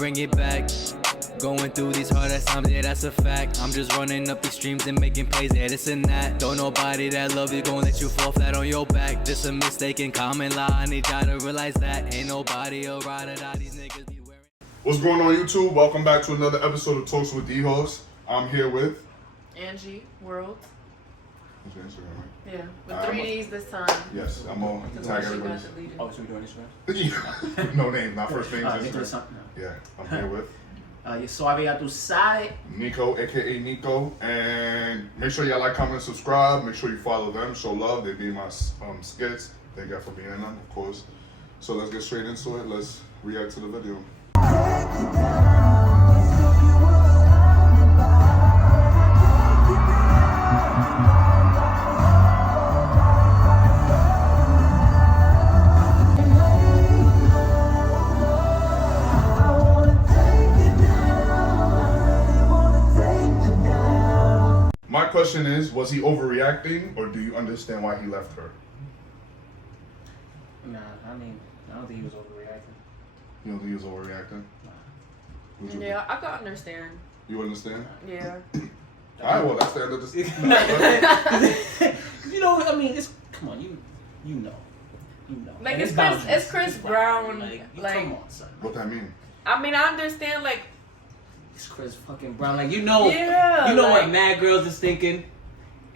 bring it back. Going through these hard ass times, yeah, that's a fact. I'm just running up these streams and making plays, yeah, this and that. Don't nobody that love you gon' let you fall flat on your back. This a mistaken common law, I need y'all to realize that. Ain't nobody a ride or die, these niggas be wearing. What's going on, YouTube? Welcome back to another episode of Talks with Dhawks. I'm here with Angie World. What's your Instagram, right? Yeah, with 3 Ds this time. Yes, I'm on tag everybody. Oh, so we doing Instagram? No name, not first name. Nico, Yeah, I'm here with you suave a tu side. Nico, aka Nico, and make sure y'all like, comment, and subscribe. Make sure you follow them, show love. They be in my skits. Thank God for being in them, of course. So let's get straight into it. Let's react to the video. My question is, was he overreacting, or do you understand why he left her? Nah, I mean, I don't think he was overreacting. You don't think he was overreacting? Nah. Yeah, I can understand. You understand? Yeah. Alright, well, that's the end of this. You know, I mean, it's come on, you know. Like And it's Chris Brown. Like come on, son. What that mean? I mean, I understand. Like It's Chris fucking Brown. Like you know, yeah, you know like, what mad girls is thinking.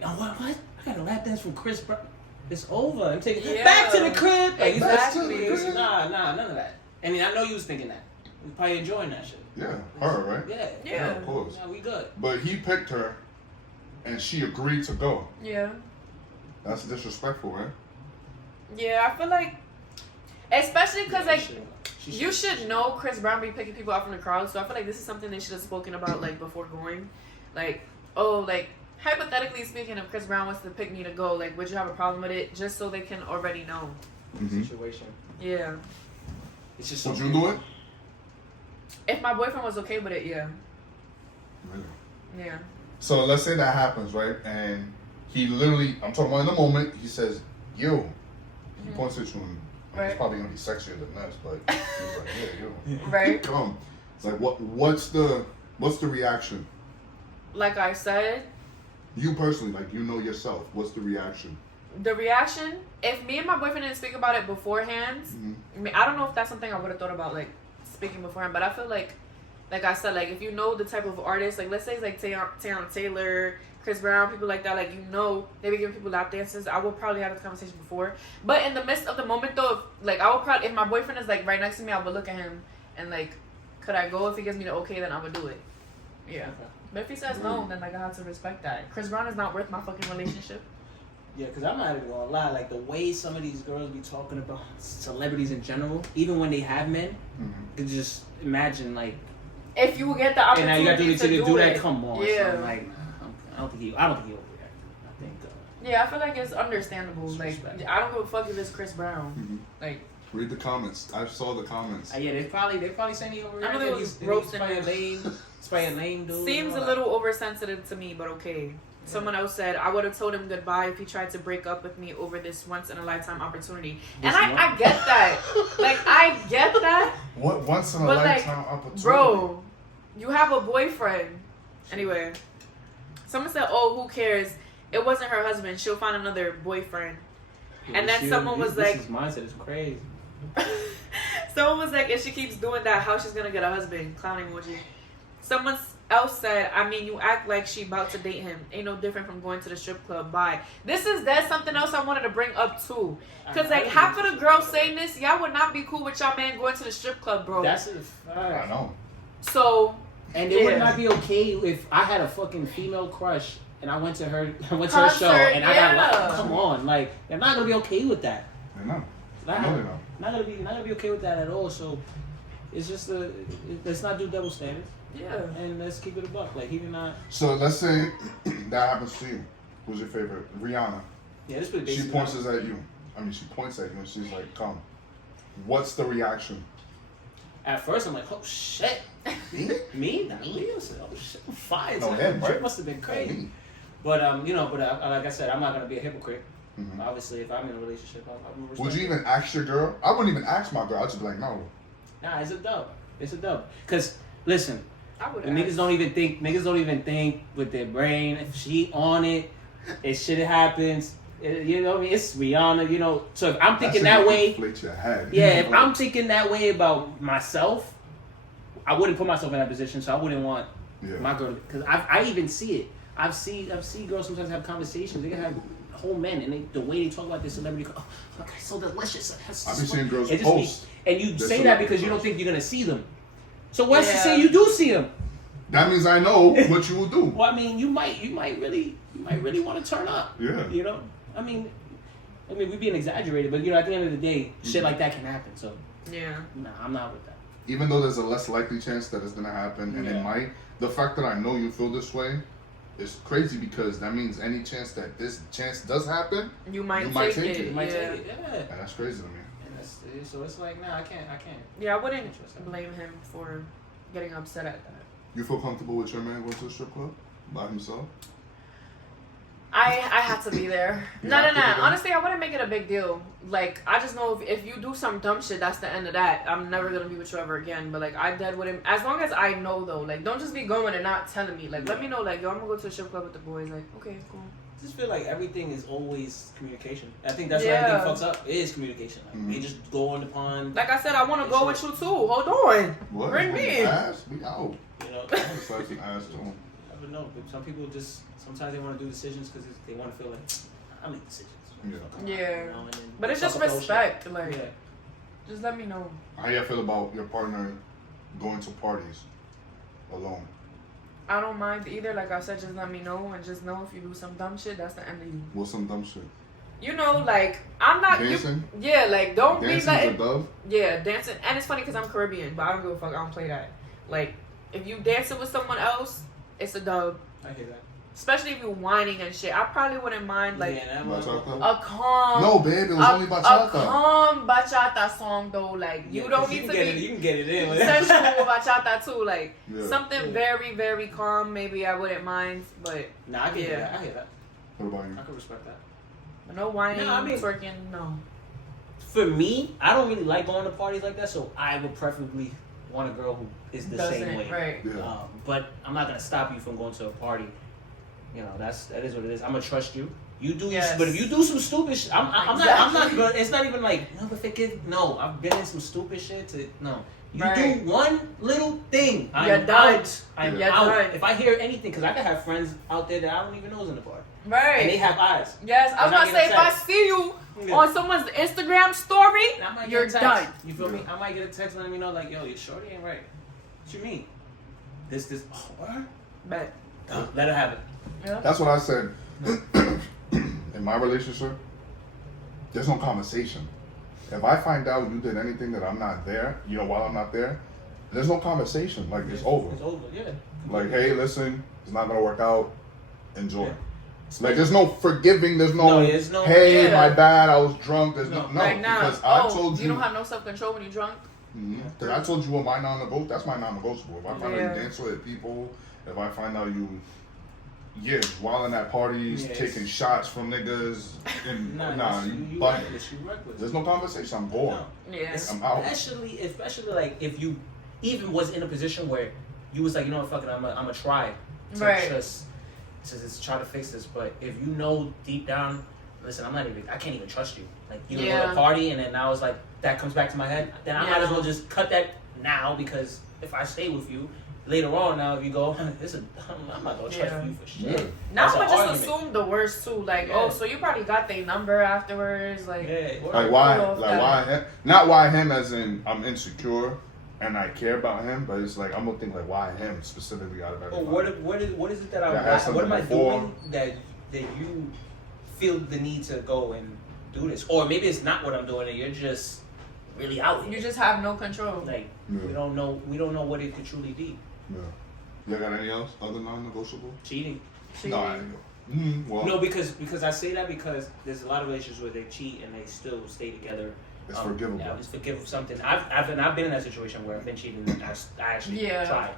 Oh, what? I got a lap dance from Chris Brown. It's over. I'm taking it back to the crib. Like, Exactly. Nah, none of that. And I know you was thinking that. You was probably enjoying that shit. Yeah, her, right? Yeah, of course. Yeah, we good. But he picked her, and she agreed to go. yeah, That's disrespectful, right? yeah. I feel like, especially because like. She You should know Chris Brown be picking people out from the crowd, so I feel like this is something they should have spoken about like before going. Like, oh, like hypothetically speaking, if Chris Brown was to pick me to go, like, would you have a problem with it? Just so they can already know. situation. Yeah. It's just Would you something. do it? If my boyfriend was okay with it, yeah. Really? Yeah. So let's say that happens, right? And he literally, I'm talking about in the moment, he says, yo. He points at you and Right. it's probably gonna be sexier than this, but he's like, yeah, yo. Right. Come. It's like what's the reaction? Like I said, You personally, like you know yourself, what's the reaction? the reaction, if me and my boyfriend didn't speak about it beforehand, I mean, I don't know if that's something I would have thought about, like, speaking beforehand, but I feel like I said, like, if you know the type of artist, like, let's say it's, like, Tiana Taylor, Chris Brown, people like that, like, you know, they be giving people lap dances, I would probably have this conversation before. But in the midst of the moment, though, like, I would probably, if my boyfriend is, like, right next to me, I would look at him and, like, could I go? If he gives me the okay, then I would do it. Yeah. Okay. But if he says no, then, like, I have to respect that. Chris Brown is not worth my fucking relationship. Yeah, because I'm not even gonna lie. Like the way some of these girls be talking about celebrities in general, even when they have men, you can just imagine like. If you get the And opportunity now you got to do that. it. Come on, Yeah. son. Like, I don't think he overreacted. I think. Yeah, I feel like it's understandable. It's Like, respect. I don't give a fuck if it's Chris Brown. Like, Read the comments. I saw the comments. Yeah, they probably saying he overreacted. I know they was roasting probably a him. lame. It's probably a lame dude. seems a little oversensitive to me, but okay. Yeah. Someone else said, I would have told him goodbye if he tried to break up with me over this once-in-a-lifetime opportunity. And I get that. Like, I get that. What once in a But, like, lifetime opportunity? Bro, you have a boyfriend. Anyway, someone said, oh, who cares? It wasn't her husband. She'll find another boyfriend. And then someone was like... This mindset is crazy. Someone was like, if she keeps doing that, how she's gonna get a husband? Clown emoji. Someone else said, I mean, you act like she about to date him. Ain't no different from going to the strip club. Bye. That's something else I wanted to bring up too. Because like half of the girls saying this, y'all would not be cool with y'all man going to the strip club, bro. That's a fact. I know. So, and it would not be okay if I had a fucking female crush and I went to her Concert, show and I got yeah. come on, like they're not gonna be okay with that. I know. Not, I know they know. Not gonna be okay with that at all. So it's just let's not do double standards. yeah. And let's keep it a buck. Like he did not. So let's say that happens to you. Who's your favorite? Rihanna. Yeah, this pretty basic. She points at you. I mean, she points at you and she's like, "Come." What's the reaction? At first, I'm like, oh shit. Me? Nah, me? I said, oh shit, I'm fine. No, So him, the trip right? must have been crazy. Me. But like I said, I'm not gonna be a hypocrite. Mhm. Obviously, if I'm in a relationship, I'm Would you even ask your girl? I wouldn't even ask my girl. I'd just be like, no. Nah, it's a dub. It's a dub. Cause listen, I would niggas don't even think. Niggas don't even think with their brain. If she on it, shit happens. You know what I mean? It's Rihanna. You know. So if I'm thinking that way, inflate your head. yeah. If I'm thinking that way about myself, I wouldn't put myself in that position. So I wouldn't want my girl. Because I even see it. I've seen girls sometimes have conversations. They can have whole men, and the way they talk about their celebrity. Oh, look, it's so delicious. I've been seeing girls post. And you say that because you don't think you're gonna see them. So what's to say you do see them? That means I know what you will do. Well, I mean, you might really want to turn up. Yeah. You know, I mean, we're being exaggerated, but you know, at the end of the day, shit like that can happen. So yeah, nah, I'm not with that. Even though there's a less likely chance that it's gonna happen, and it might, the fact that I know you feel this way is crazy because that means any chance that this chance does happen, you might take it. You might take it. Yeah. And that's crazy to me. So it's like, nah, I can't. Yeah, I wouldn't blame him for getting upset at that. You feel comfortable with your man going to a strip club by himself? I had to be there. No. Honestly, I wouldn't make it a big deal. Like, I just know if you do some dumb shit, that's the end of that. I'm never gonna be with you ever again. But like, I dead with him. As long as I know though, like, don't just be going and not telling me. Like, let me know. Like, yo, I'm gonna go to a strip club with the boys. Like, okay, cool. I just feel like everything is always communication. I think that's why everything fucks up. It is communication. Like, they just go on the pond. Like I said, I want to go with you too. Hold on. What? Bring me in. We out. You know, It's like an ass too. I don't know. But some people sometimes they want to do decisions because they want to feel like I make decisions. Yeah. You know, and then But it's just respect. Like, just let me know. How you feel about your partner going to parties alone? I don't mind either. Like I said, just let me know and just know if you do some dumb shit, that's the end of you. What's some dumb shit? You know, like, I'm not... Dancing? Like, don't Dancing's be like... a dub? Yeah, dancing. And it's funny because I'm Caribbean, but I don't give a fuck. I don't play that. Like, if you dancing with someone else, it's a dub. I hear that. Especially if you whining and shit. I probably wouldn't mind, like, bachata? a calm... No, babe, it was only bachata. A calm bachata song, though. Like, you don't need to be... You can get it in. sensual bachata, too. Like, something very, very calm. Maybe I wouldn't mind, but... Nah, I hear that. I hear that. What about you? I can respect that. But no whining, twerking, no. For me, I don't really like going to parties like that, so I would preferably want a girl who is the same way. Right. Yeah. But I'm not gonna stop you from going to a party. You know, that is what it is. I'm gonna trust you. You do, but if you do some stupid shit, I'm not gonna. It's not even like no, but no. I've been in some stupid shit. You do one little thing, I'm out. I'm out. If I hear anything, because I can have friends out there that I don't even know is in the party. Right. And they have eyes. Yes, I was gonna say, if I see you on someone's Instagram story, you're done. You feel me? I might get a text letting me know, like, yo, your shorty ain't right. What you mean? This, what? Bet. Let her have it. Yeah. That's what I said. In my relationship, there's no conversation. If I find out you did anything that I'm not there, you know, while I'm not there, there's no conversation. Like, it's over. It's over, yeah. Like, hey, listen, it's not gonna work out. Enjoy. Like, there's no forgiving. There's no hey, my bad, I was drunk. There's no like now, because I told you don't have no self-control when you're drunk. Because I told you what my non-negotiable. That's my non-negotiable. If I find out you dance with people, if I find out you, wilding at parties, taking shots from niggas, and you reckless. There's no conversation. I'm bored. No. Yeah, I'm out. Especially like if you even was in a position where you was like, you know what, fuck it, I'm gonna try to just try to fix this. But if you know deep down, listen, I can't even trust you. Like, you go to a party and then now it's like that comes back to my head, then I might as well just cut that now, because if I stay with you later on, now if you go, I'm not gonna trust you for shit. Yeah. Now I'm gonna just assume the worst too. Like, so you probably got their number afterwards. Like, like why? Not why him as in I'm insecure and I care about him, but it's like I'm gonna think like why him specifically out of everybody. What is it that what am I doing that you feel the need to go and do this? Or maybe it's not what I'm doing and you're just really out here. You just have no control. Like we don't know what it could truly be. Yeah. You got any else other non-negotiable? Cheating. No, well, no, because I say that because there's a lot of relationships where they cheat and they still stay together. It's forgivable. Yeah, it's forgivable. Something I've been in that situation where I've been cheating and I actually tried.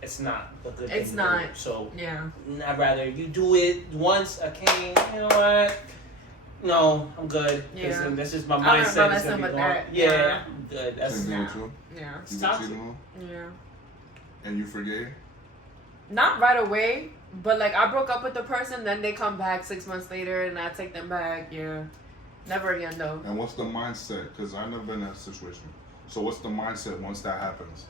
It's not a good thing. It's not. So I'd rather you do it once. Okay, you know what? No, I'm good. Yeah. That's just my I don't mindset. know Is gonna be with going. that. Yeah, Yeah. I'm good. That's Same here too. Yeah. You It's been toxic. cheating on? Yeah. And you forgave? Not right away, but like I broke up with the person, then they come back 6 months later, and I take them back. Yeah. Never again though. And what's the mindset? Because I've never been in that situation. So what's the mindset once that happens?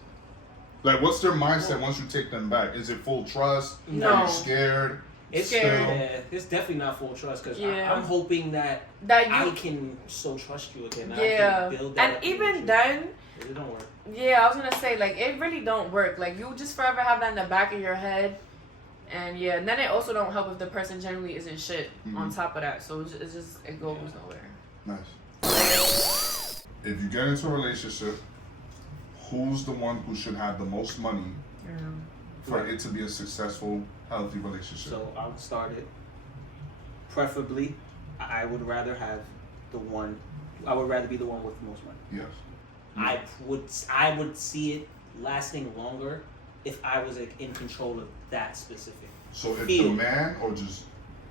Like, what's their mindset once you take them back? Is it full trust? No. Are you scared? It's Scared. Yeah, it's definitely not full trust because Yeah. I'm hoping that That I you. can so trust you again. I Yeah. can build that And up even with you. then. It don't work. Yeah, I was gonna say like it really don't work. Like you just forever have that in the back of your head, and yeah, and then it also don't help if the person generally isn't shit on top of that. So it goes nowhere. Nice. If you get into a relationship, who's the one who should have the most money for it to be a successful, healthy relationship? So I'll start it. Preferably, I would rather have the one. I would rather be the one with the most money. Yes. I would see it lasting longer if I was like, in control of that specific. So if field. the man, or just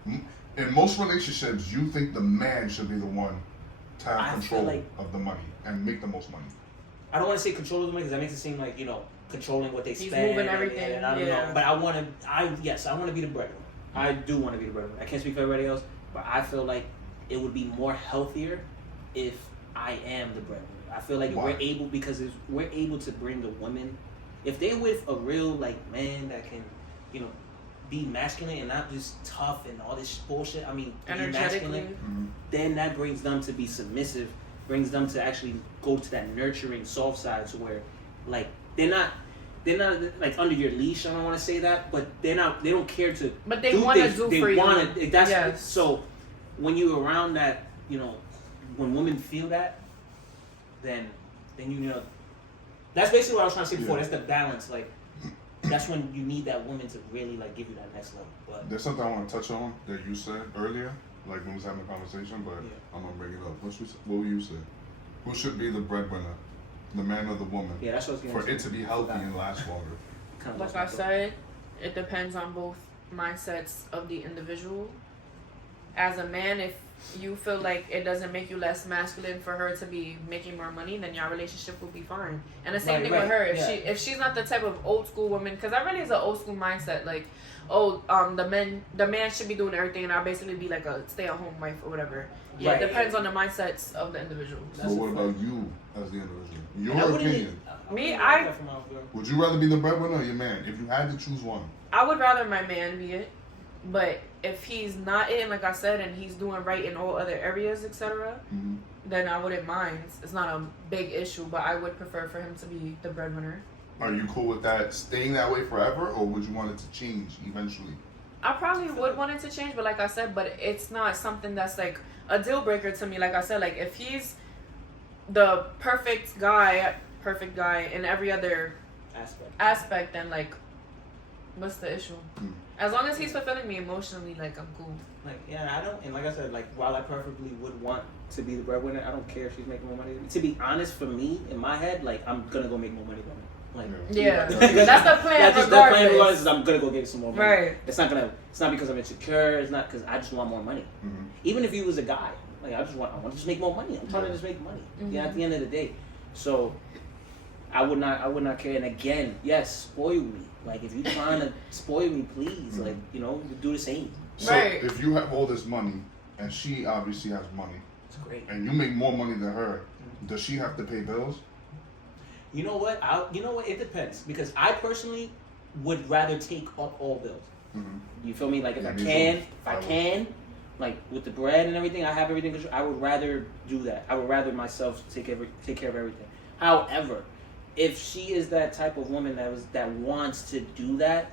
in most relationships, you think the man should be the one to have I feel control like- of the money and make the most money. I don't want to say control of the money because that makes it seem like controlling what they He's spend. moving and- everything, and I don't yeah. know, but I want to be the breadwinner. I do want to be the breadwinner. I can't speak for everybody else, but I feel like it would be more healthier if I am the breadwinner. I feel like Why? we're able to bring the women, if they're with a real like man that can, be masculine and not just tough and all this bullshit. I mean, be Energetically. masculine. Then that brings them to be submissive, brings them to actually go to that nurturing soft side to where like they're not like under your leash. I don't want to say that, but they don't care to. But they want to things. do They for you. wanna, that's Yes. so. When you're around that, when women feel that, then that's basically what I was trying to say before. Yeah. That's the balance. Like that's when you need that woman to really like give you that next level. But There's something I want to touch on that you said earlier, like when we was having a conversation, but Yeah. I'm gonna bring it up. What will you say? Who should be the breadwinner, the man or the woman, yeah, that's what I was for getting it to be healthy and last longer? Kind of Like I said, it depends on both mindsets of the individual. As a man, if you feel like it doesn't make you less masculine for her to be making more money, then your relationship will be fine. And the same Right, thing right, with her. yeah. If she's not the type of old school woman, because that really is an old school mindset. Like, the man should be doing everything, and I'll basically be like a stay at home wife or whatever. Yeah, Right, it depends on the mindsets of the individual. So what about you as the individual? And I Your wouldn't- opinion. Me, wouldn't I- like that from out there. Would you rather be the breadwinner or your man? If you had to choose one. I would rather my man be it, but if he's not it, and like I said, and he's doing right in all other areas, etc., Mm-hmm. then I wouldn't mind. It's not a big issue, but I would prefer for him to be the breadwinner. Are you cool with that staying that way forever, or would you want it to change eventually? I probably would want it to change, but like I said, but it's not something that's like a deal breaker to me. Like I said, like if he's the perfect guy in every other aspect, then like, what's the issue? As long as he's fulfilling me emotionally, like I'm cool. Like, yeah, I don't, and like I said, like, while I preferably would want to be the breadwinner, I don't care if she's making more money than me. To be honest, for me, in my head, like, I'm gonna go make more money than me. Like, Yeah, Yeah. that's the plan. that's just the plan regardless, regardless. is I'm gonna go get some more money. Right. It's not because I'm insecure, it's not because I just want more money. Mm-hmm. Even if he was a guy, like, I want to just make more money. I'm trying to just make money. Yeah, at the end of the day. So, I would not care. And again, yes, spoil me. Like, if you're trying to spoil me, please, like, do the same. So Right. if you have all this money, and she obviously has money, It's great. and you make more money than her, does she have to pay bills? You know what? It depends because I personally would rather take up all bills. Mm-hmm. You feel me? Like if Yeah, I me can, too. if I can, like with the bread and everything, I have everything control. I would rather do that. I would rather myself take care of everything. However, if she is that type of woman that wants to do that,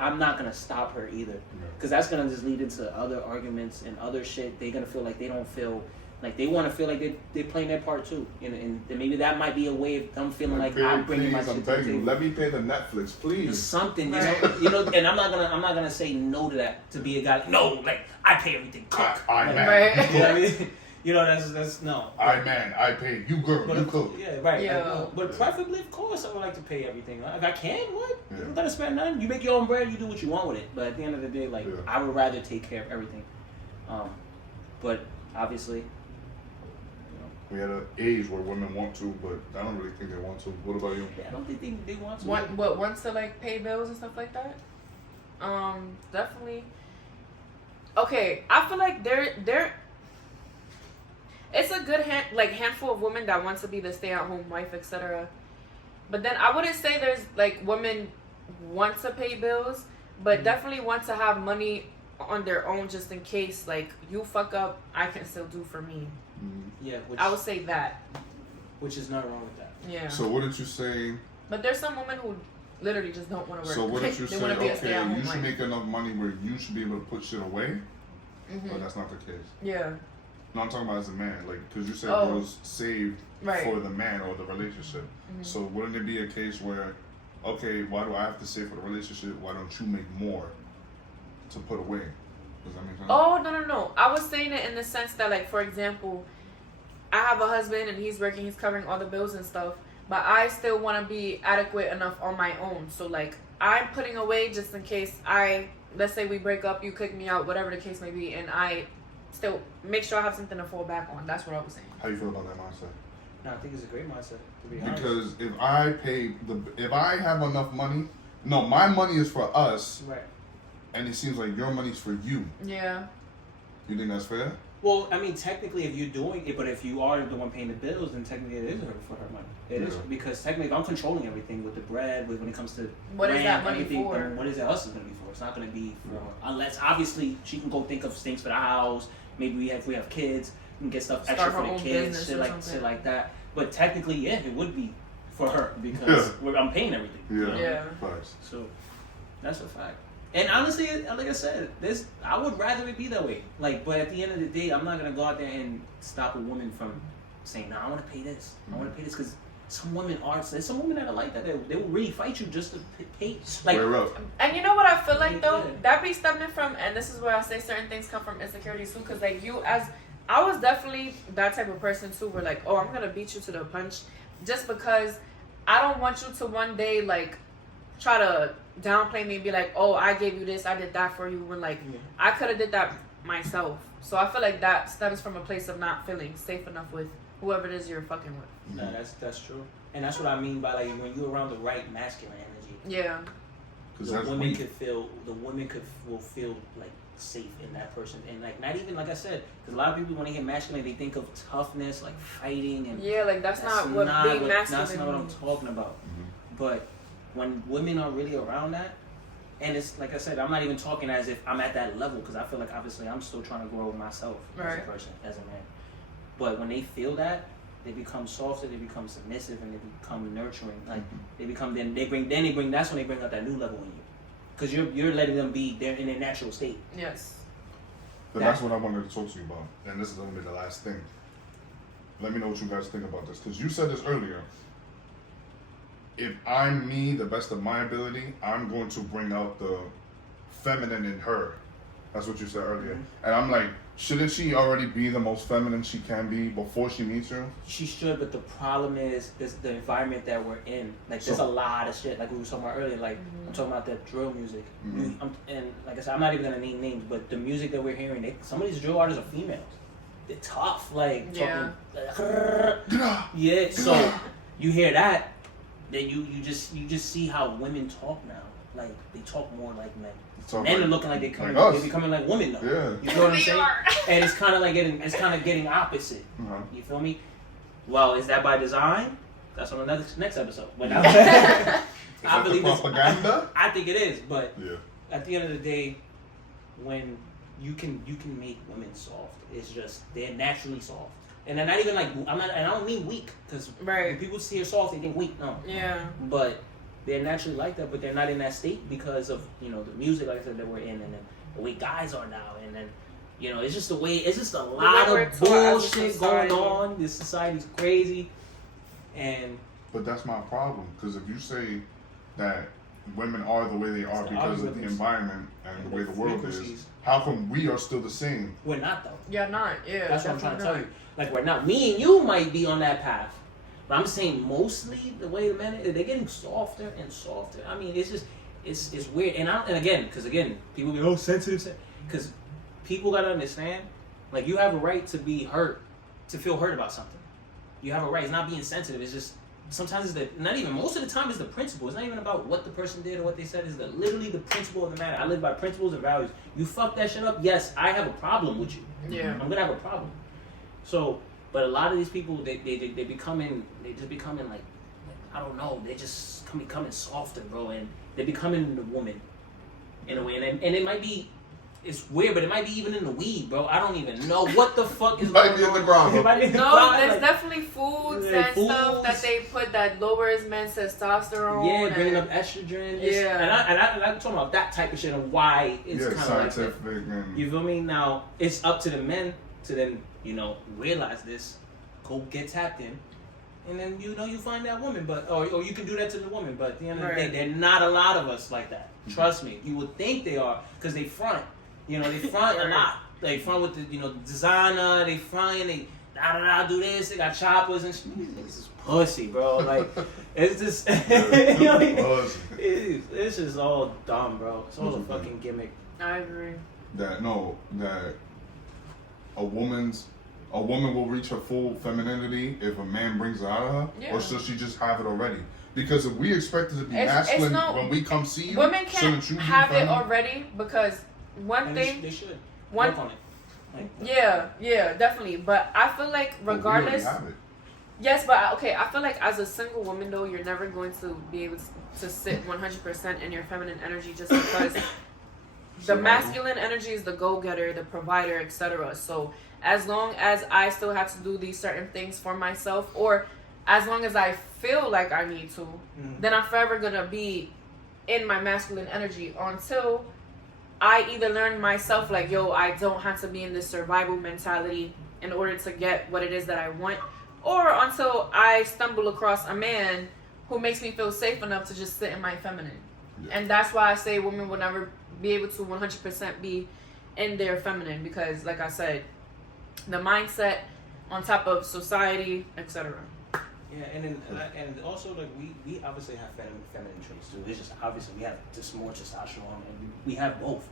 I'm not gonna stop her either, because that's gonna just lead into other arguments and other shit. They're gonna feel like they don't feel. Like they want to feel like they're playing their part too, and maybe that might be a way of them feeling like I'm bringing my shit to the table. Let me pay the Netflix, Just please. something, Right. you know, and I'm not gonna say no to that to be a guy. Like, no, like I pay everything. Cook. I Like, man. Right. You know what I mean? You know that's no. I man, I pay. You girl, But you cook. yeah, right. Yeah. Like, no. But preferably, of course, I would like to pay everything. If I can, what? Yeah. You don't gotta spend nothing. You make your own bread. You do what you want with it. But at the end of the day, like Yeah. I would rather take care of everything. But obviously. We had an age where women want to, but I don't really think they want to. What about you? Yeah, I don't think they want to. What wants to like pay bills and stuff like that? Definitely. Okay, I feel like there. It's a good handful of women that wants to be the stay-at-home wife, etc. But then I wouldn't say there's like women want to pay bills, but definitely want to have money on their own just in case like you fuck up, I can still do for me. Yeah, I would say that. Which is not wrong with that. Yeah. So what did you say? But there's some women who literally just don't want to work. So what did you they say? wanna be a Okay, stay-at-home you should wife. make enough money where you should be able to put shit away. Mm-hmm. But that's not the case. Yeah. No, I'm talking about as a man, like because you said Oh. girls saved Right. for the man or the relationship. Mm-hmm. So wouldn't it be a case where, okay, why do I have to save for the relationship? Why don't you make more to put away? Does that make sense? Oh, no. I was saying it in the sense that, like, for example, I have a husband and he's working, he's covering all the bills and stuff, but I still want to be adequate enough on my own. So, like, I'm putting away just in case let's say we break up, you kick me out, whatever the case may be, and I still make sure I have something to fall back on. That's what I was saying. How you feel about that mindset? No, I think it's a great mindset, to be honest. Because if I have enough money, no, my money is for us, Right. and it seems like your money's for you. Yeah. You think that's fair? Well, I mean, technically, if you're doing it, but if you are the one paying the bills, then technically it is for her money. It is, because technically, if I'm controlling everything with the bread, when it comes to What is rent, that money everything, for? then what is that us is going to be for? It's not going to be for, unless obviously she can go think of things for the house. Maybe if we have kids, we can get stuff Start extra her for the own kids, business or shit like that. But technically, yeah, it would be for her because I'm paying everything. Yeah. Facts. So that's a fact. And honestly, like I said, I would rather it be that way. Like, but at the end of the day, I'm not gonna go out there and stop a woman from saying, "No, I want to pay this. I want to pay this," because some women are. There's some women that are like that. They will really fight you just to pay. Like, Square up. And you know what I feel like though? Yeah. That be stemming from, and this is where I say certain things come from insecurities too. Cause like I was definitely that type of person too. Where like, oh, I'm gonna beat you to the punch, just because I don't want you to one day like try to downplay me and be like, oh, I gave you this, I did that for you, when like I could have did that myself. So I feel like that stems from a place of not feeling safe enough with whoever it is you're fucking with. no, that's true. And that's what I mean by like when you're around the right masculine energy. Yeah. Because The that's woman weak. will feel like safe in that person, and like not even like I said, because a lot of people when they hear masculine, they think of toughness, like fighting, and Yeah, like that's not what being masculine that's not what I'm means. talking about. But when women are really around that, and it's like I said, I'm not even talking as if I'm at that level, because I feel like obviously I'm still trying to grow myself as Right. a person, as a man. But when they feel that, they become softer, they become submissive, and they become nurturing. Like they become that's when they bring out that new level in you, because you're letting them be there in their natural state. Yes. But that's what I wanted to talk to you about, and this is going to be the last thing. Let me know what you guys think about this, because you said this earlier. If I'm me, the best of my ability, I'm going to bring out the feminine in her. That's what you said earlier. And I'm like, shouldn't she already be the most feminine she can be before she meets you? She should, but the problem is the environment that we're in. Like, there's a lot of shit. Like we were talking about earlier. Like I'm talking about that drill music. And like I said, I'm not even gonna name names, but the music that we're hearing, some of these drill artists are females. They're tough. Like Yeah. talking. Yeah. So you hear that, then you just see how women talk now. Like they talk more like men. Men are looking like they're becoming like women now. Yeah. You know what I'm saying? And it's kind of getting opposite. You feel me? Well, is that by design? That's on the next episode. But I believe it's propaganda. I think it is, but Yeah. at the end of the day, when you can make women soft, it's just they're naturally soft, and they're not even like I don't mean weak, because when people see her soft, they think weak. No. Yeah. But they're naturally like that, but they're not in that state because of the music, like I said, that we're in, and then the way guys are now, and then it's just a lot of bullshit going on. This society's crazy, and But that's my problem, because if you say that women are the way they are because of the environment and the way the world is, how come we are still the same? we're not though. Yeah, not. Yeah. That's what I'm trying to tell you. Like we're not. Me and you might be on that path. But I'm saying mostly the way the men they're getting softer and softer. I mean, it's just it's weird. And again, because people go sensitive, because people gotta understand Like, you have a right to be hurt, to feel hurt about something. You have a right. It's not being sensitive. It's just, sometimes it's most of the time it's the principle. It's not even about what the person did or what they said. It's literally the principle of the matter. I live by principles and values. You fuck that shit up, yes, I have a problem with you. Yeah. I'm gonna have a problem. So, but a lot of these people, they just becoming like, I don't know, they just becoming softer, bro, and they're becoming the woman in a way, and it might be, it's weird, but it might be even in the weed, bro. I don't even know what the fuck is Might going be in on. the ground. It might be in the No, ground, there's like, definitely foods Yeah, and stuff foods. that they put that lowers men's testosterone. yeah, bringing and- up estrogen. Yeah. And I'm talking about that type of shit and why it's Yeah, kind of like that. scientific and You feel me? Now, it's up to the men to then, realize this, go get tapped in, and then, you find that woman, but, or you can do that to the woman, but at the end of the day, Right. they're not a lot of us like that. Trust me. You would think they are, because they front. They front a Right. lot. They front with the, designer, they front, and they, do this, they got choppers and shit. These niggas is pussy, bro. Like, it's just, it's just all dumb, bro. It's all a fucking gimmick. I agree. that a woman will reach her full femininity if a man brings it out of her, Yeah. or should she just have it already? Because if we expect it to be It's masculine no- when we come see you, Women shouldn't can't you be have it feminine? already because one And thing. they should one- work on it. Like, Yeah, definitely. But I feel like But we already regardless. have it. Yes, but okay, I feel like as a single woman though, you're never going to be able to sit 100% in your feminine energy just because the Survival. masculine energy is the go-getter, the provider, etc. So as long as I still have to do these certain things for myself, or as long as I feel like I need to, then I'm forever gonna be in my masculine energy until I either learn myself like, yo, I don't have to be in this survival mentality in order to get what it is that I want, or until I stumble across a man who makes me feel safe enough to just sit in my feminine. Yeah. And that's why I say women will never be able to 100% be in their feminine because, like I said, the mindset on top of society, etc. Yeah, and then and also like we obviously have feminine traits too. It's just obviously we have just more testosterone and we have both.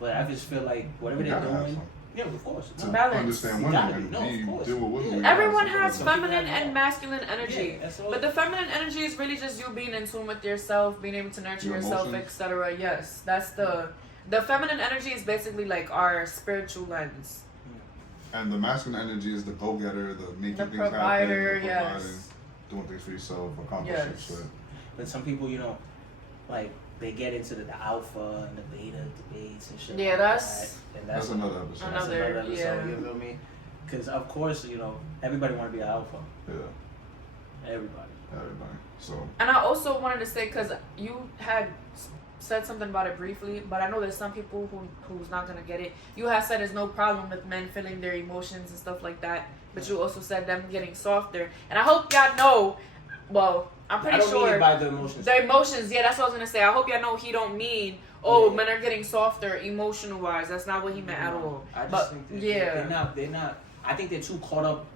But I just feel like whatever You they're gotta have doing, some. yeah, of course. To No. Balance. understand You women gotta and be. No, of course. deal with women. Yeah. Everyone Yeah, has so- feminine have and all. masculine energy. Yeah, that's all. But the feminine energy is really just you being in tune with yourself, being able to nurture Your yourself, emotions. etc. Yes, that's the feminine energy is basically like our spiritual lens. And the masculine energy is the go-getter, the making The things provider, happen, the yes. providing, doing things for yourself, accomplishing Yes. shit. But some people, like they get into the alpha and the beta debates and shit. Yeah, like that's- that. And That's another episode. That's another Another, episode. yeah. You feel me? Because of course, everybody want to be an alpha. Yeah, Everybody. everybody. So And I also wanted to say, because you had said something about it briefly, but I know there's some people who's not gonna get it. You have said there's no problem with men feeling their emotions and stuff like that, but you also said them getting softer. And I hope y'all know. Well, I'm I pretty don't mean sure it by the emotions. the emotions. Yeah, that's what I was gonna say. I hope y'all know he don't mean men are getting softer emotional wise. That's not what he meant at all. I just But think that yeah, they're not. I think they're too caught up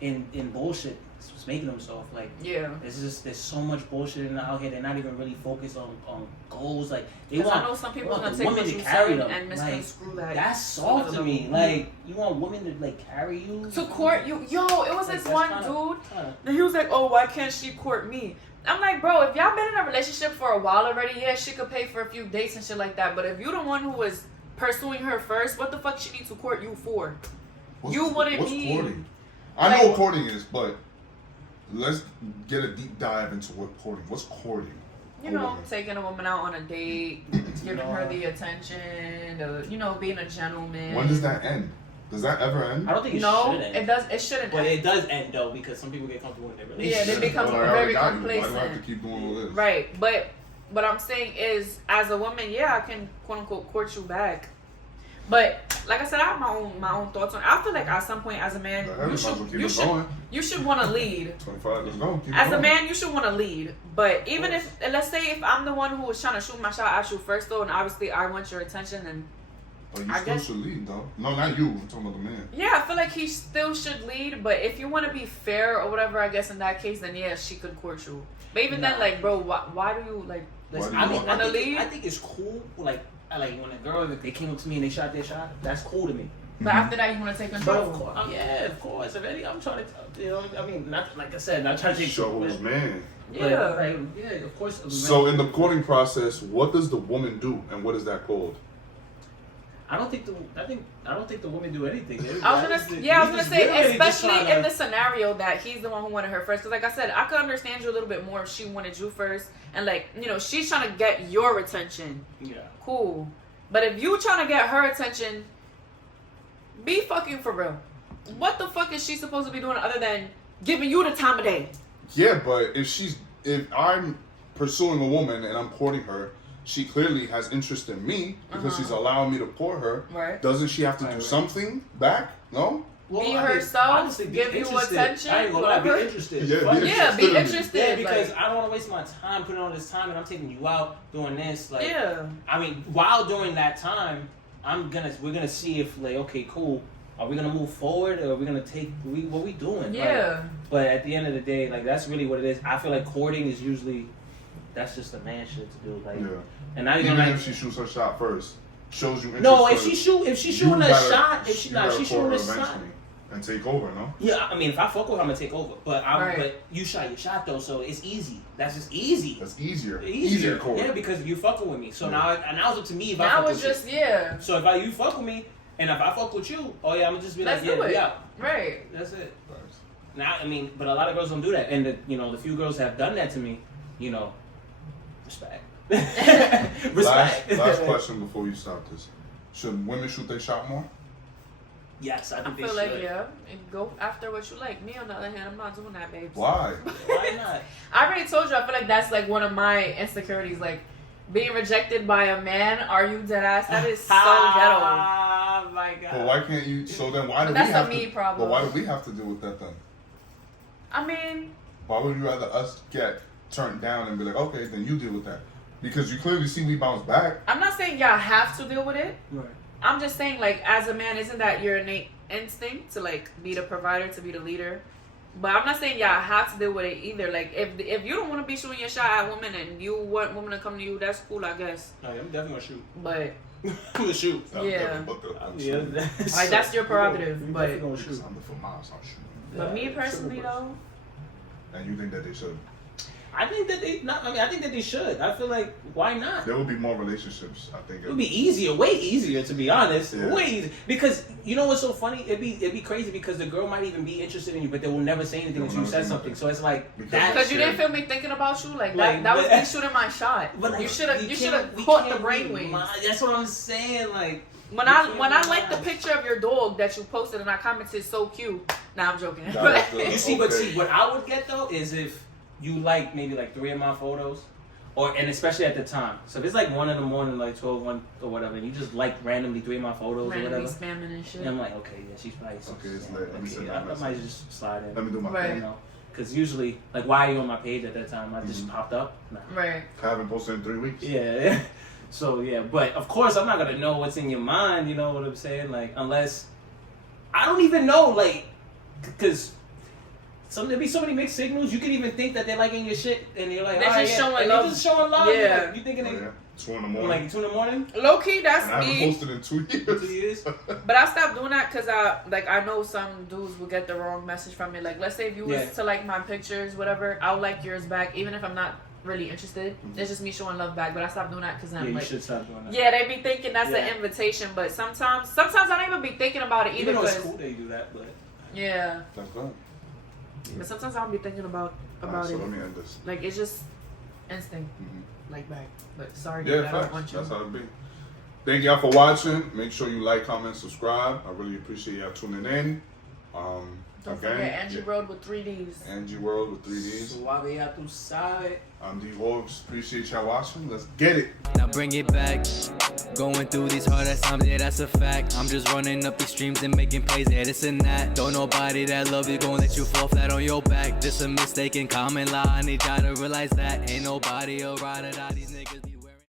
in bullshit. It's what's making them soft. Like yeah. there's so much bullshit out here. They're not even really focused on goals. Like they Because want. I know some people want gonna the take woman what to you carry said them. and Like, misconstrue that. that's soft to me. Like you want women to like carry you To court you. Yo, it was Like, this that's one kinda- dude. kinda- And he was like, oh, why can't she court me? I'm like, bro, if y'all been in a relationship for a while already, yeah, she could pay for a few dates and shit like that. But if you the one who was pursuing her first, what the fuck she need to court you for? You wouldn't what's need- courting? I know what courting is, but let's get a deep dive into what courting. What's courting? You A know, woman. taking a woman out on a date, giving her the attention, being a gentleman. When does that end? Does that ever end? I don't think it No, should end. it does. It shouldn't. But end. it does end though because some people get comfortable in their Yeah, relationship. they become Well, I already very got you. Why do I have complacent. to keep doing all this? Right, but what I'm saying is, as a woman, yeah, I can quote unquote court you back. But like I said, I have my own thoughts on it. I feel like at some point, as a man, Everybody's gonna keep it going. you should want to lead. 25, let's go. Keep As going. a man, you should want to lead. But even if, let's say, if I'm the one who was trying to shoot my shot at you first, though, and obviously I want your attention, and Oh, you I still guess- should lead, though. No, not you. I'm talking about the man. yeah, I feel like he still should lead. But if you want to be fair or whatever, I guess in that case, then yeah, she could court you. But even then, like, bro, why do you like? Listen, Why do you you want want to lead. I think it's cool. Like when a girl, if they came up to me and they shot their shot, that's cool to me. But after that, you want to take But control. of course, yeah, of course. If any, I'm trying to, you know, I mean, not like I said, not trying to take Shows, man. Yeah. Like, yeah, of course. So in the courting process, what does the woman do, and what is that called? I don't think the women do anything. I was gonna say, especially in the scenario that he's the one who wanted her first. Because, like I said, I could understand you a little bit more if she wanted you first, and like, you know, she's trying to get your attention. Yeah. Cool. But if you trying to get her attention, be fucking for real. What the fuck is she supposed to be doing other than giving you the time of day? Yeah, but if I'm pursuing a woman and I'm courting her, she clearly has interest in me because she's allowing me to court her. Right. Doesn't she have to do something back? No? Well, be herself, honestly, give you attention. I ain't gonna lie, be interested. Yeah, be interested. Yeah, because I don't want to waste my time putting all this time and I'm taking you out doing this. Like, yeah. I mean, while during that time, we're gonna see if like, okay, cool. Are we gonna move forward or are we gonna what we doing? Yeah. Like, but at the end of the day, like that's really what it is. I feel like courting is usually that's just a man shit to do. Like, and not even like, if she shoots her shot first, shows you interest. No, if first, she shooting a shot, if she shooting a shot. And take over, no? Yeah, I mean, if I fuck with her, I'm gonna take over. But but you shot your shot though, so it's easy. That's just easy. That's easier. Easier, court. yeah, because you fucking with me. So now it's up to me if I now fuck it's with just you. yeah. So if you fuck with me, and if I fuck with you, oh yeah, I'm gonna just be Let's like, do yeah, it. yeah, Right. that's it. Now, I mean, but a lot of girls don't do that, and the few girls have done that to me, you know, respect. Respect. Last question before you stop this: should women shoot their shot more? Yes, I think I feel they like should. yeah, and go after what you like. Me on the other hand, I'm not doing that, babes. Why? Why not? I already told you. I feel like that's like one of my insecurities, like being rejected by a man. Are you dead ass? That is so ghetto. Oh my god. But why can't you? So then why do That's we a have me to? problem. But why do we have to deal with that then? I mean, Why would you rather us get turned down and be like, okay, then you deal with that? Because you clearly see we bounce back. I'm not saying y'all have to deal with it. Right. I'm just saying, like, as a man, isn't that your innate instinct to like be the provider, to be the leader? But I'm not saying y'all have to deal with it either. Like, if you don't want to be shooting your shot at women and you want women to come to you, that's cool, I guess. No, I'm definitely gonna shoot. But I'm gonna shoot. yeah, Yeah. that's your prerogative. But I'm the for miles, I'm shooting. but me personally though, And you think that they should? I think that I think that they should. I feel like why not? There will be more relationships. I think It would be easier, way easier to be honest. Yeah. Way easier. Because you know what's so funny? It'd be crazy because the girl might even be interested in you, but they will never say anything until you said something. So it's like because you didn't feel me thinking about you, like Like, that was me shooting my shot. But You should have caught the brainwaves. That's what I'm saying. Like When I liked the picture of your dog that you posted and I commented so cute. Nah, I'm joking. That was good. you see, but Okay. see, what I would get though is if you like maybe like 3 of my photos, and especially at the time. So if it's like 1 in the morning, like 12, 1 or whatever, and you just like randomly 3 of my photos randomly or whatever. spamming and shit. And I'm like, okay, yeah, she's probably Okay, it's late. Let me send I that might message. just slide in. Let me do my Right. thing. You know, because usually, like, why are you on my page at that time? I just popped up. Nah. Right. I haven't posted in 3 weeks. Yeah. So yeah, but of course I'm not gonna know what's in your mind. You know what I'm saying? Like, unless I don't even know, like, because. There be so many mixed signals. You can even think that they're liking your shit, and you're like, They're all right, just yeah. showing And love. They're just showing love. Yeah. Like, you thinking Oh, they, yeah. 2 in the morning. like 2 in the morning, Low key, that's And I haven't me. posted in 2 years. 2 years. But I stopped doing that because I know some dudes will get the wrong message from me. Like, let's say if you was to like my pictures, whatever, I'll like yours back, even if I'm not really interested. It's just me showing love back. But I stopped doing that because Yeah, I'm you like, should stop doing that. yeah, they be thinking that's Yeah. an invitation. But sometimes I don't even be thinking about it either. Even though it's Cause, cool that you do that, but yeah, That's good. but sometimes I don't be thinking about Alright, so it. let me end this. Like, it's just instinct, Mhm. like back. But sorry, Yeah, dude, I don't facts. want you. That's how it be. Thank y'all for watching. Make sure you like, comment, subscribe. I really appreciate y'all tuning in. Don't Again, forget Angie Road with 3Ds. Angie World with 3Ds. Suave ya tu sabes. I'm Dhawks. Appreciate y'all watching. Let's get it. Now bring it back. Going through these hard ass times, yeah, that's a fact. I'm just running up these streams and making plays, yeah, this and that. Don't nobody that love you gon' let you fall flat on your back. This a mistaken common lie. I need y'all to realize that ain't nobody a ride or die. These niggas.